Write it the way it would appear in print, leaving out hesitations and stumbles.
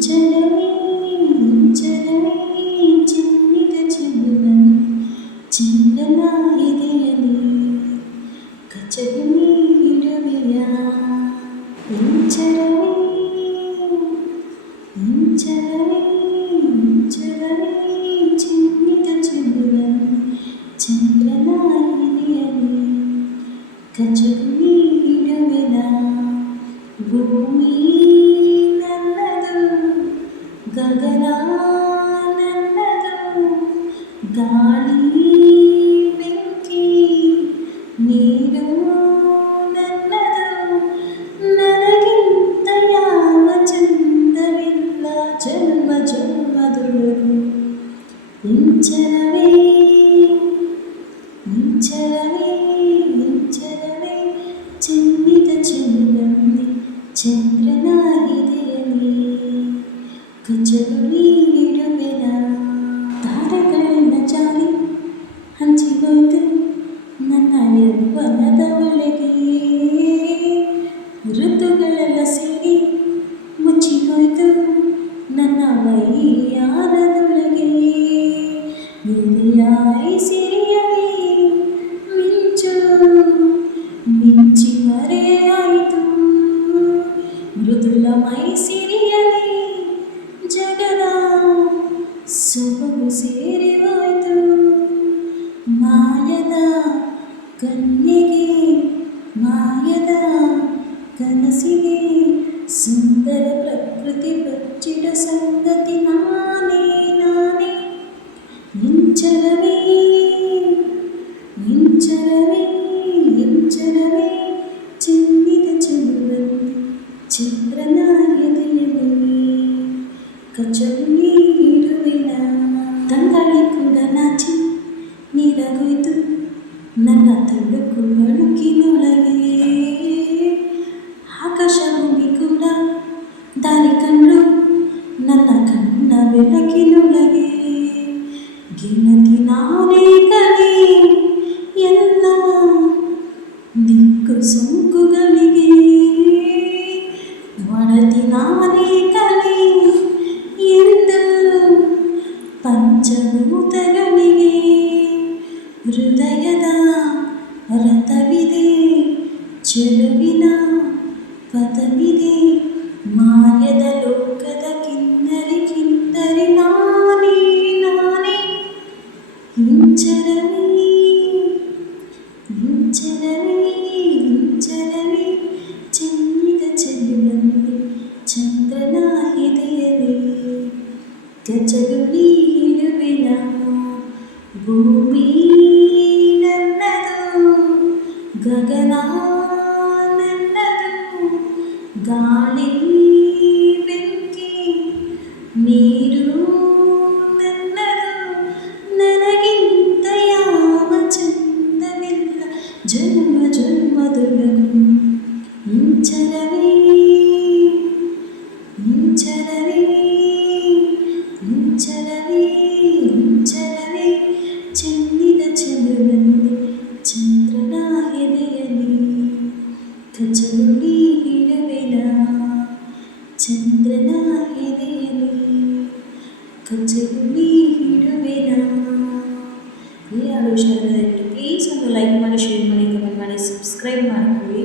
ಇಂಚರವೇ ಇಂಚರವೇ ಚಿಮ್ಮಿದ ಚೆಲುವನು ಚಂದ್ರನ ಎದೆಯಲ್ಲಿ ಕಚಗು ನೀಡುವೆಯ ಇಂಚರವೇ ಇಂಚರವೇ ಇಂಚರವೇ ಚಿಮ್ಮಿದ ಚೆಲುವನು ಚಂದ್ರನ ಎದೆಯಲ್ಲಿ ಕಚಗು ನೀಡುವೆನ ಭೂಮಿ ನನ್ನದು ಗಗನ ನನ್ನದು ಗಾಳಿ ಬೆಂಕಿ ನೀರು ನನ್ನದು ನನಗಿಂತ ಯಾವ ಚಂದವಿಲ್ಲ ಜನ್ಮ ಜನ್ಮದೊಳಗೂ ಇಂಚರವೇ ಇಂಚರವೇ ಇಂಚರವೇ ಚೆನ್ನಿದ ಚೆಲುವಲ್ಲಿ ಚಂದ್ರನ ಎದೆಯಲ್ಲಿ ಕಚಗು ನೀಡುವೆನ ತಾರೆಗಳೆಲ್ಲ ಜಾರಿ ಹಂಚಿಹೋಯ್ತು ನನ್ನ ಯೌವನದ ಒಳಗೆ ಋತುಗಳೆಲ್ಲ ಸೇರಿ ಮುಚ್ಚಿಹೋಯ್ತು ನನ್ನ ವೈಯಾರದೊಳಗೆ ಎದೆಯಾಯಿ ಸಿರಿಯಲಿ ಮಿಂಚು ಮಿಂಚಿ ಮರೆಯಾಯಿತು ಮೃದುಲ ಮೈ ಸಿರಿಯಲಿ ಜಗದ ಸೊಬಗು ಸೇರಿ ಹೋಯ್ತು ಮಾಯದ ಕನ್ಯೆಗೆ ಮಾಯದ ಕನಸಿಗೆ ಸುಂದರ ಪ್ರಕೃತಿ ಬಚ್ಚಿಡ ಸಂಗತಿ ನಾನೇ ನಾನೇ ಇಂಚರವೇ ಇಂಚರವೇ ಇಂಚರವೇ ಚೆನ್ನಿದ ಚೆಲುವಲ್ಲಿ ಚಂದ್ರನ ಎದೆಯಲ್ಲಿ ಕಚಗು ನೀಡುವೆನ ತಂಗಾಳಿ ಕೂಡ ನಾಚಿ ನೀರಾಗೋಯ್ತು ನನ್ನ ತಳುಕು ಅಳುಕಿನೊಳಗೆ ಆಕಾಶ ಭೂಮಿ ಕೂಡ ದಾರಿ ಕಂಡು ನನ್ನ ಕಣ್ಣ ಬೆಳಕಿನೊಳಗೆ ಗೆಳತಿ ನಾನೇ ಕಣೆ ಎಲ್ಲ ದಿಕ್ಕು ಸೋಂಕುಗಳಿಗೆ ಒಡತಿ ನಾನೇ ಕಣೆ ಎಂದು ಪಂಚಭೂತಗಳಿಗೆ ಹೃದಯದ ರಥವಿದೆ ಚೆಲುವಿನ ಪದವಿದೆ ಮಾಯದ ಲೋಕದ ಕಿನ್ನರಿ ಕಿನ್ನರಿ ನಾನೇ ನಾನೇ ಇಂಚರವೇ ಇಂಚರವೇ ಇಂಚರವೇ ಚೆನ್ನಿದ ಚೆಲುವಲ್ಲಿ ಚಂದ್ರನ ಎದೆಯಲ್ಲಿ ಕಚಗು ನೀಡುವೆನ ಭೂಮಿ ನನ್ನದು ಗಗನ ನನ್ನದು ಗಾಳಿ ಬೆಂಕಿ ನೀರು ನನ್ನದು ನನಗಿಂತ ಯಾವ ಚಂದವಿಲ್ಲ ಜನ್ಮ ಜನ್ಮದೊಳಗೂ ಇಂಚರವೇ ಇಂಚರವೇ ಇಂಚರವೇ ಇಂಚರವೇ ಚೆನ್ನಿದ ಚೆಲುವಲ್ಲಿ ಚಂದ್ರನ ಎದೆಯಲ್ಲಿ ಕಚಗು ನೀಡುವೆನ ಚಂದ್ರನ ಎದೆಯಲ್ಲಿ ಕಚಗು ನೀಡುವೆನ. ಈ ಹಾಡು ಇಷ್ಟ ಆದರೆ ಪ್ಲೀಸ್ ಒಂದು ಲೈಕ್ ಮಾಡಿ, ಶೇರ್ ಮಾಡಿ, ಕಮೆಂಟ್ ಮಾಡಿ, ಸಬ್ಸ್ಕ್ರೈಬ್ ಮಾಡ್ಕೊಳ್ಳಿ.